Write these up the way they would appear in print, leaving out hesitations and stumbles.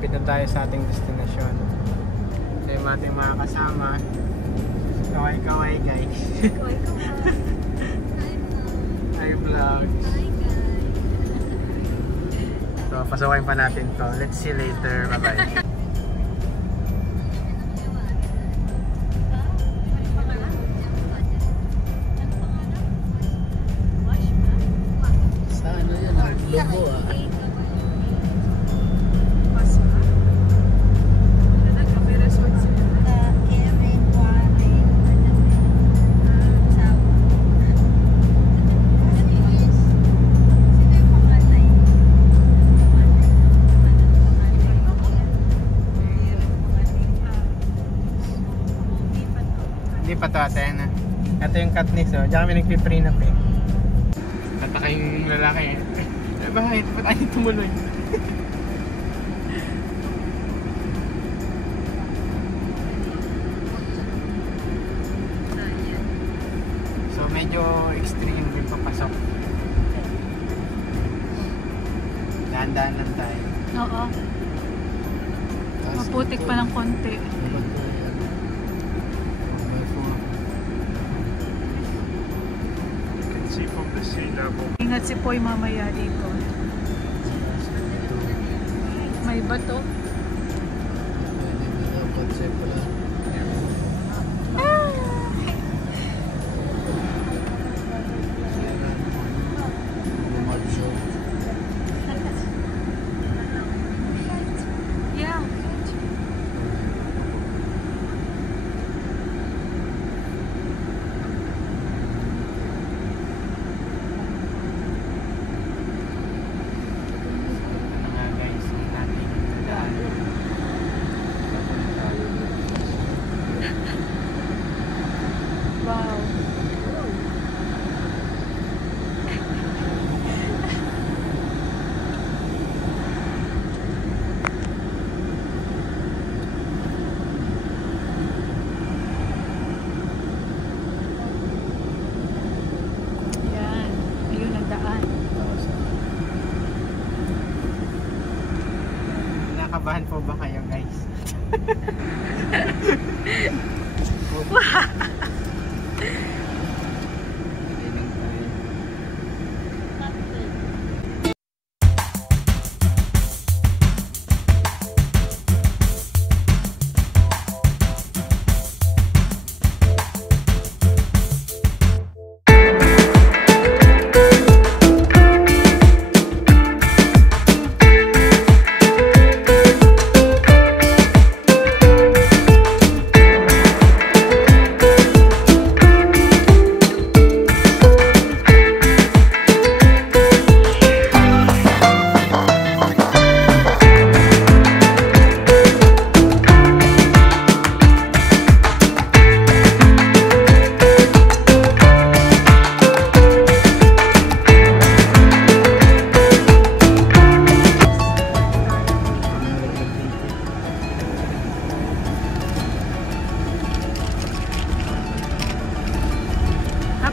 malapit na tayo sa ating destinasyon. So yung ating mga kasama, kaway-kaway guys. Kaway-kaway. Hi vlogs. Hi guys. So pasukin pa natin to. Let's see later. Bye-bye. Logo Hindi pa to ate na. Ito yung Katniss oh. Diyan kami nagpiprenup eh. Tataka yung lalaki eh. Bakit? Ba't tayo tumuloy? So medyo extreme din papasok. Dahan-dahan lang tayo. Oo. Maputik pa ng konti. Ingat si Poy mamaya dito. May bato. Yeah. Wow. Yan. Ayun ang daan. Nakabahan po ba kayo guys?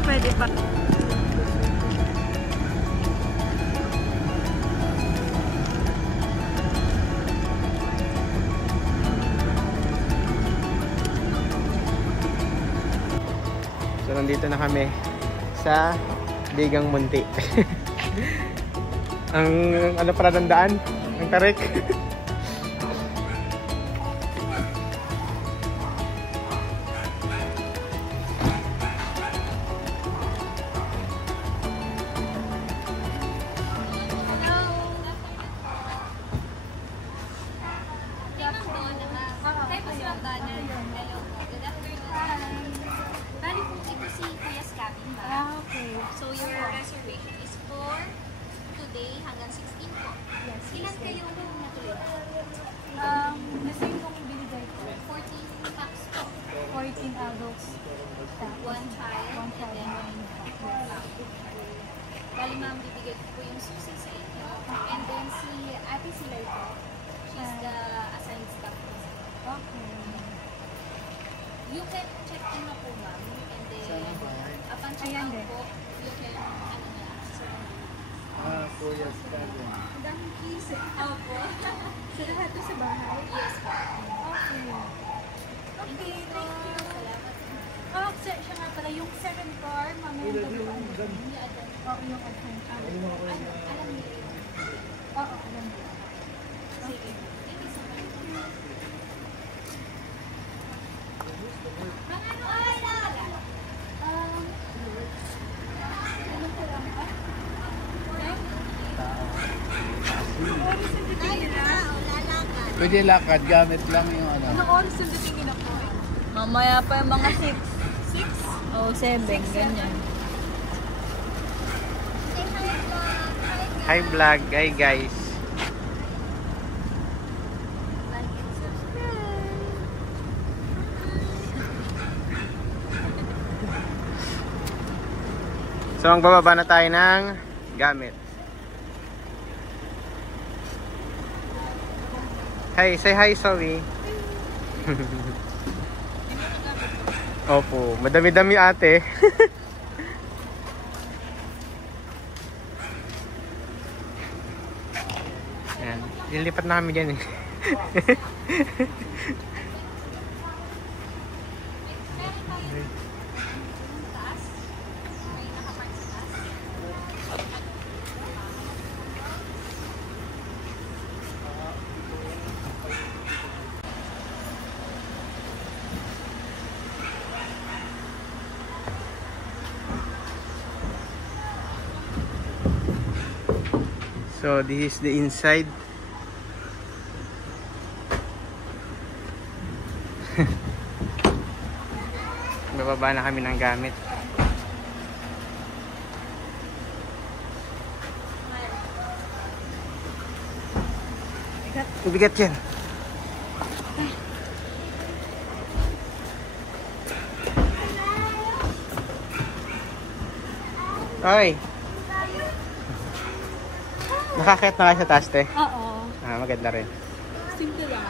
Pwede pa. So nandito na kami sa Bigang Munti. Ang ano para tandaan? Ang tarik. So your reservation is for today hanggang 16 po. Yes. Ilan kayo natuloy? Nasing kong binigay ko. 14 packs po. 14 adults. One child. One child. And then, bali ma'am, bibigay ko po yung susi sa inyo. And then si Ate Silay po. She's the assigned staff po. Okay. You can check in na po ma'am. And then, upon check out po, you can, ano na, so, Kuya Scarlett. ang daming keys eh. Opo. Sa lahat to sa bahay? Yes po. Okay. Okay, thank you. Salamat. Oh, siya nga pala, yung second car, mamaya yung tabi-ano. Oo, yung advance. Alam niyo yun. Oo, alam mo. Sige. Thank you so much. Mga ano oras na pala? Ano ko lang ba? Oras ang dating nila? Pwede lakad, gamit lang yung ano. Anong oras ang dating nila po? Mamaya pa yung mga 6. 6? O 7, ganyan. Hi vlog, hi guys. Like and subscribe. So ang bababa na tayo ng gamit. Hi, say hi Zoe. Opo, madami-dami ate. Yan, lilipat na kami dyan eh. Meron tayo taas. May nakapark sa taas. So this is the inside. Bababa na kami ng gamit. Bigat yan. Oy. Nakakit na kayo sa taas, te? Oo. Ah, maganda rin. Simple lang.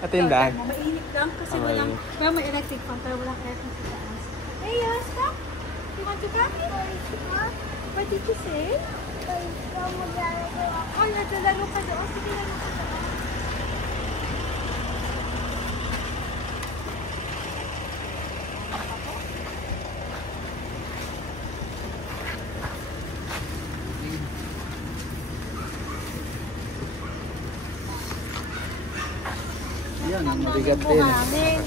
At yung daan. Mainit lang kasi Okay. walang, pero may electric fan, pero walang aircon sa taas. Hey, stop! You want to come? What did you say? Oh, naglalaro ka doon. Sige, laro ka doon. Yan, mabigat din. Buhangin.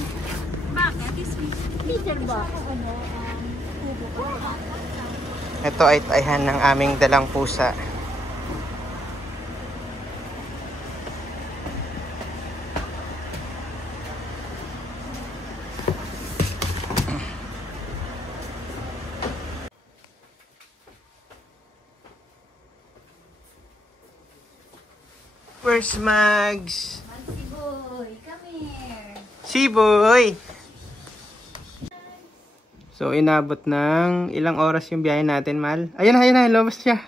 Bakit? Liter ba? Ano, tubo ka. Ito ay tayhan ng aming dalang pusa. Where's Mags? Boy, come here. Siboy! So, inabot ng ilang oras yung biyahe natin, Mal? Ayun na, lumabas siya.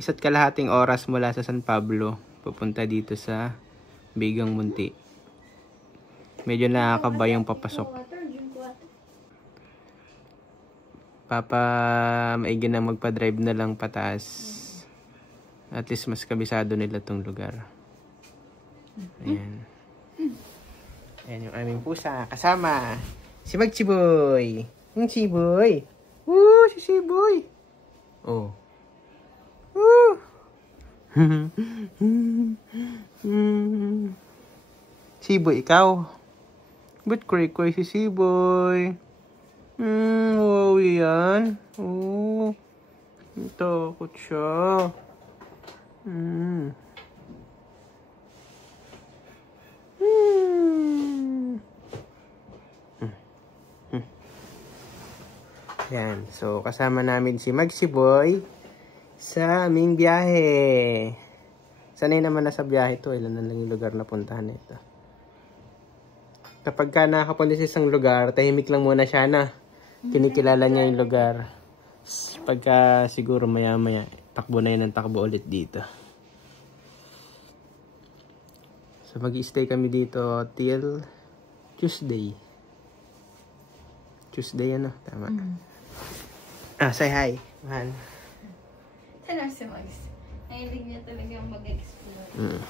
Isa't kalahating oras mula sa San Pablo, pupunta dito sa Bigang Munti. Medyo nakakaba yung papasok. Maigi na magpa-drive na lang pataas. At least mas kabisado nila tong lugar. Ayan. Ayan yung aming pusa. Kasama si Magchiboy. Yung Chiboy. Woo! Si Chiboy. Oh. Woo! Chiboy, ikaw. Ba't cray-cray si Chiboy? Wow yan. Oh. Takot siya. Yan. So, kasama namin si Magsiboy sa aming biyahe. Sanay naman na sa biyahe to. Ilan na lang yung lugar na puntahan nito. Kapag ka nakapunta sa isang lugar, tahimik lang muna siya na. Kinikilala niya yung lugar. Pagka siguro maya-maya, takbo na yun ng takbo ulit dito. So, mag-i-stay kami dito till Tuesday. Tuesday, ano? Tama. Say hi, man. Hello, si Mags. Mahilig niya talaga mag-explore.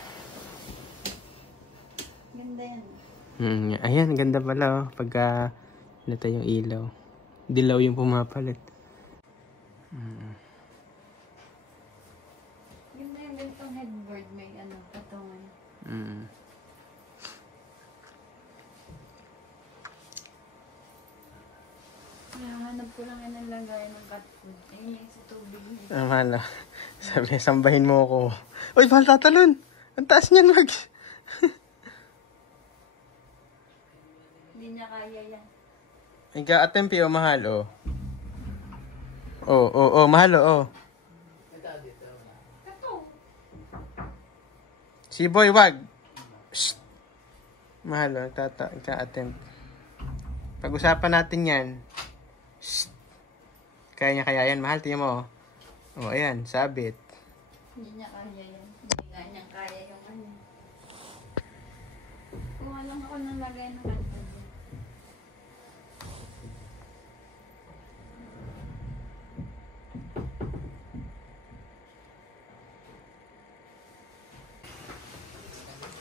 Ganda yan. Ayan, ganda pala oh. Pagka nata yung ilaw. Dilaw yung pumapalit. Ganda yung ganitong headboard. May patungan. Hanap ko lang yan ang lagay ng cat food. Ayun yung sa tubig. Mahal ah. Sabi, sambahin mo ako. Uy, mahal tatalon. Ang taas niyan, Mag. Hindi niya kaya yan. Ika-attempt yung mahal, oh. Mahal, oh. Si Boy, wag. Shh. Mahal, oh. Ika-attempt. Pag-usapan natin yan. Shh. Kaya yan, mahal. Tingnan mo, oh. Oh, ayan, sabit. Hindi niya kaya yan. Hindi nga niya kaya yung ano. Kuha lang ako ng lagay ng cat food.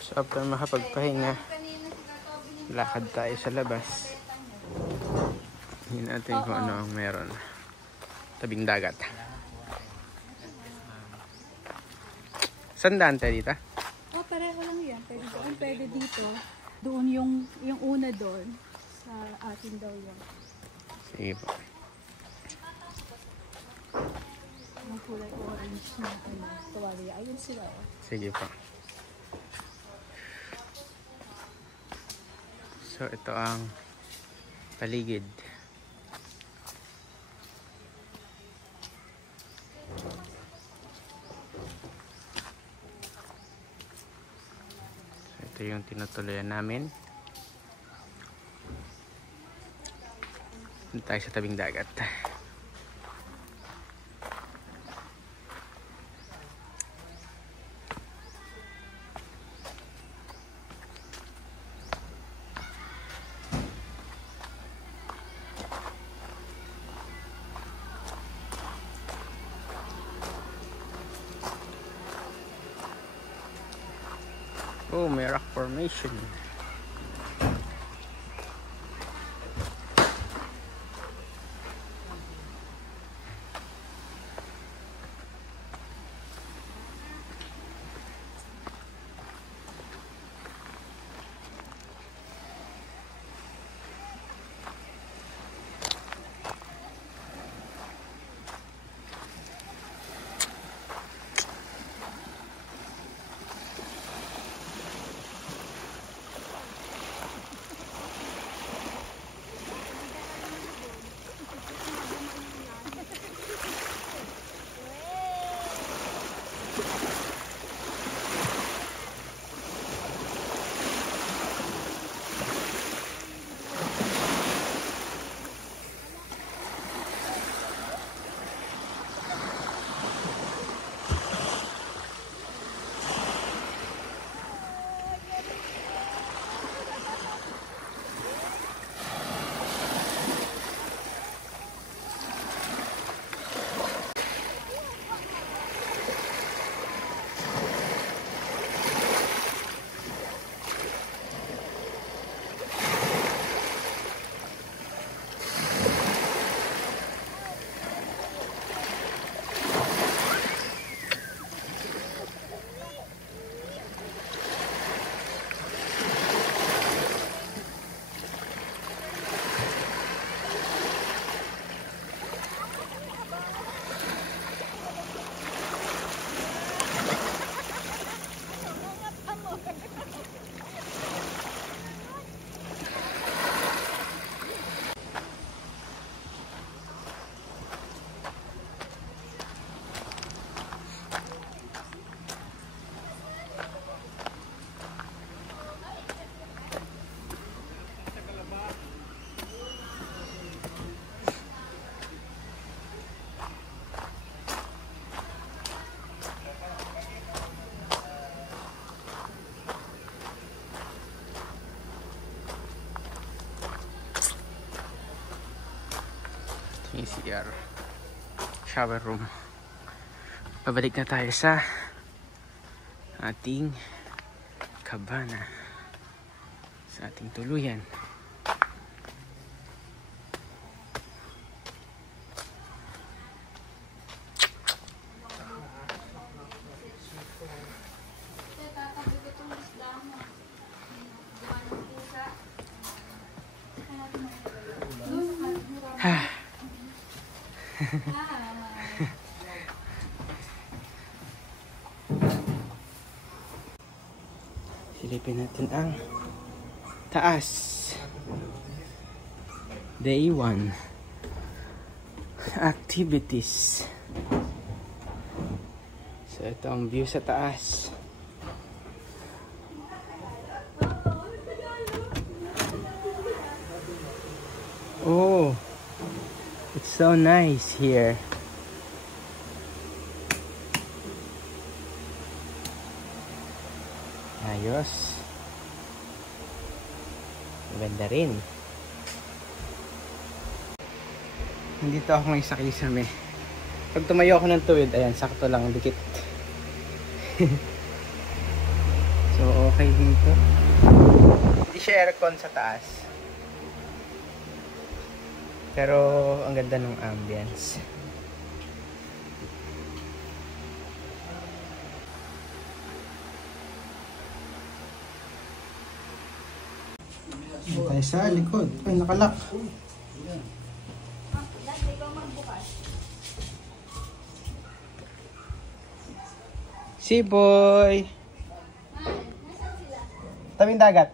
So, after makapagpahinga, lakad tayo sa labas. Tingnan natin kung ano ang meron. Tabing dagat. Saan daan tayo dito? Pareho lang yan. Pwede doon, pwede dito. Doon yung una doon. Sa atin daw yun. Sige po. Ang kulay orange na tuwalya. Ayun sila. Sige po. So, ito ang paligid. So, ito yung tinutuloyan namin. Punta tayo sa tabing dagat. Oh, may rock formation. ECR shower room. Pabalik na tayo sa ating kabana, sa ating tuluyan. Silipin natin ang taas. Day 1 activities. So ito ang view sa taas. Oh, it's so nice here. Ayos. Maganda rin. Nandito ako ngayon sa Kisame. Pag tumayo ako ng tuwid, ayan, sakto lang, dikit. So, okay dito. Hindi siya aircon sa taas. Pero, ang ganda ng ambience. Tayo sa likod. Ay, nakalak. Siboy! Tabing dagat.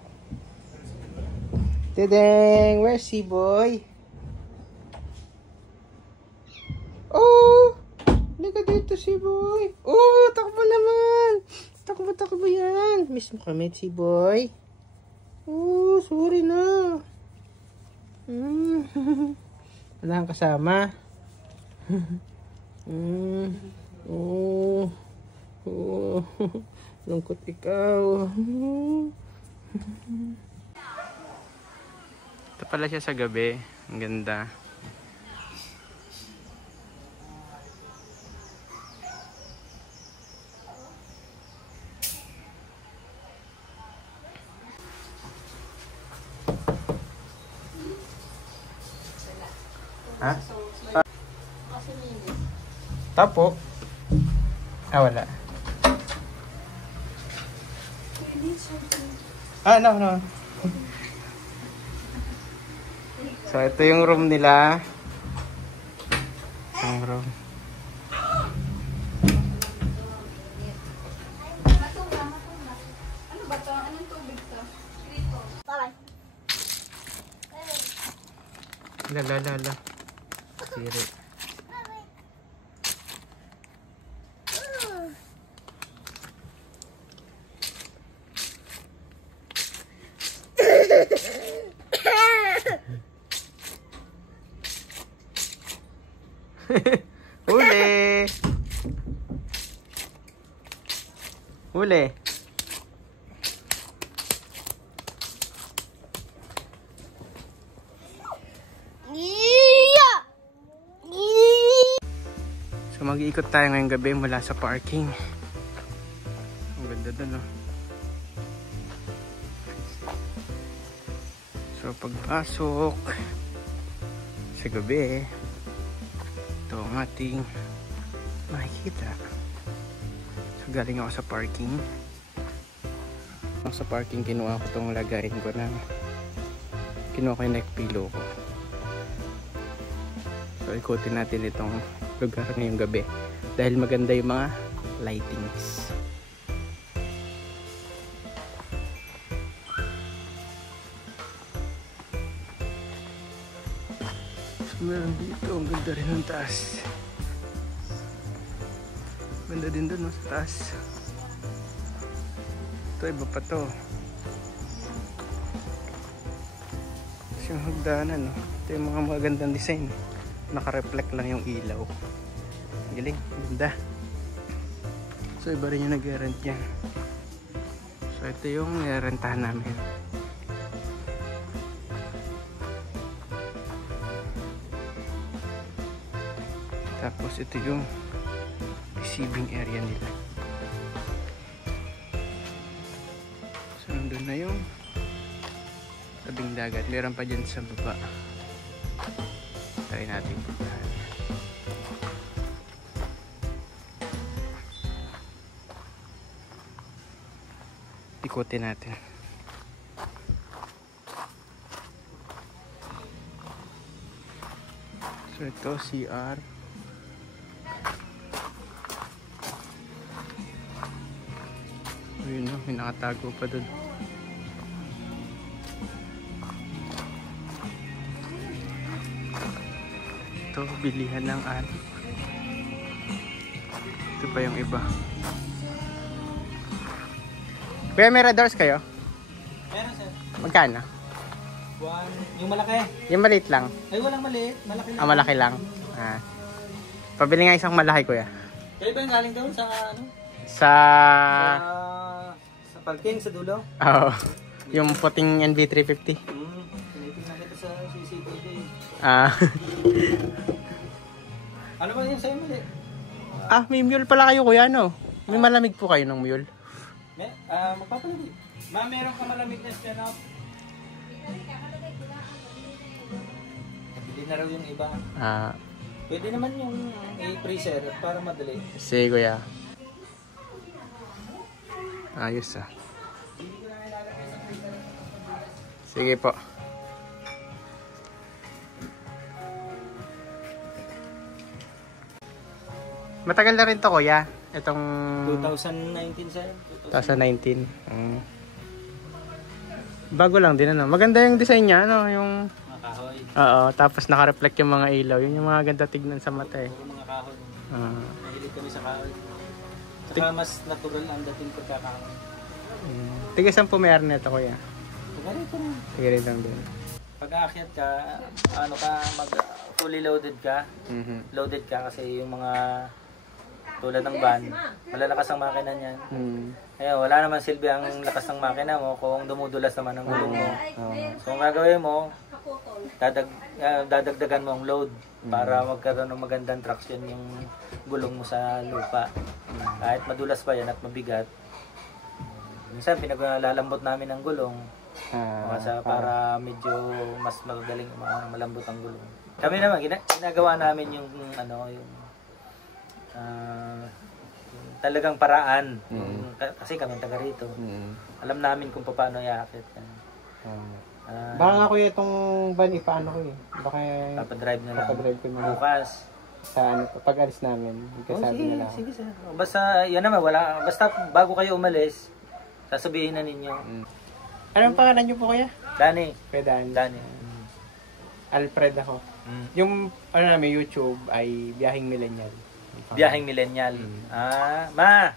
Tideng! Where's Siboy? Oh! Halika dito, Siboy! Oh! Takbo naman! Takbo yan! Miss mo kami, Siboy? Oh, sorry na. Wala kang kasama. Lungkot ikaw. Ito pala siya sa gabi. Ang ganda. Ha? Tapo? Ah, wala. Ah, no. So, ito yung room nila. Ang room. Ano ba to? Anong tubig to? Lala. Siri. Huli! Huli! So mag-iikot tayo ngayong gabi mula sa parking. Ang ganda dun, oh. So pagpasok sa gabi, ito ang ating makikita. So galing ako sa parking. Sa parking kinuha ko itong lagayin ko na kinuha ko yung neck pillow ko. So ikutin natin itong lugar ngayong gabi dahil maganda yung mga lightings. So meron dito, ang ganda rin ng taas. Ganda din dun, no, sa taas. Ito, iba pa to. Ito yung hagdanan, no? Ito yung mga magandang design. Naka-reflect lang yung ilaw. Galing, ganda. So iba rin yung nag-rent niya. So ito yung nirentahan namin. Tapos ito yung receiving area nila. So, nandun na yung tabing dagat. Meron pa dyan sa baba. Try natin puntahan. Ikutin natin. So ito CR. Ayun o, may nakatago pa dun. Ito, bilihan ng ari. Ito pa yung iba. Kuya, may red doors kayo? Meron sir. Magkano? Yung malaki. Yung maliit lang. Ay walang maliit. Malaki lang. Ah, malaki lang. Ah. Pabili nga isang malaki, kuya. Kayo ba yung galing doon sa ano? Sa... Sa parking sa dulo? Oo. Yung puting NV350. Tinitingnan kita sa CCTV. Ah. Ano ba yun sa'yo mali? Ah, may mule pala kayo, kuya, no? May malamig po kayo ng mule. Magpapalamig. Meron ka malamig na stand-up. Bili na raw yung iba. Ah. Pwede naman yung i-freezer para madali. Sige, kuya. Ayos ah. Sige po. Matagal na rin to, kuya. Itong 2019 sir. 2019. Bago lang din, ano. Maganda yung design niya, ano, yung Mga kahoy. oo, tapos naka-reflect yung mga ilaw. Yun yung mga ganda tignan sa mata eh. Puro mga kahoy. Ah. Mahilig kami sa kahoy. Saka mas natural ang dating pagkakahoy. Tiga saan pumayar nito, kuya? Ganito na. Sige rin lang din. Pag aakyat ka, ano ka, fully loaded ka. Loaded ka kasi yung mga tulad ng van, malalakas ang makina niyan. Kaya wala naman silbi ang lakas ng makina mo kung dumudulas naman ang gulong mo. So ang gagawin mo, dadagdagan mo ang load para magkaroon ng magandang traction yung gulong mo sa lupa. Kahit madulas pa yan at mabigat. Minsan pinaglalambot namin ang gulong para medyo mas magaling malambot ang gulong. Kami naman ginagawa namin yung yung talagang paraan. Kasi kami taga rito. Alam namin kung paano i-aakit. Baka nga kuya itong van ipaano ko eh. Baka papadrive na lang. papadrive ko na Bukas. sa ano, pag alis namin. Kasabi na lang. Sige sir. Basta yan naman basta bago kayo umalis, sasabihin na ninyo. Anong pangalan niyo po kuya? Dani. Kuya Dani. Alfred ako. Yung ano namin YouTube ay Biyaheng Millennial. Biyaheng Millennial. Ma!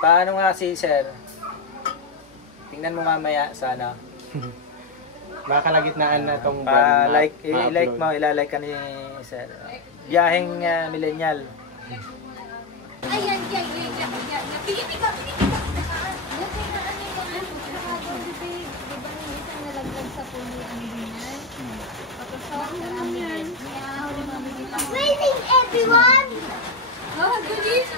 Paano nga si sir? Tingnan mo mamaya sana. Baka kalagitnaan na itong i-like mo, ilalike ka ni sir. Biyaheng Millennial. Ayan, yan. Pili ka. Waiting everyone! Oh, goodies!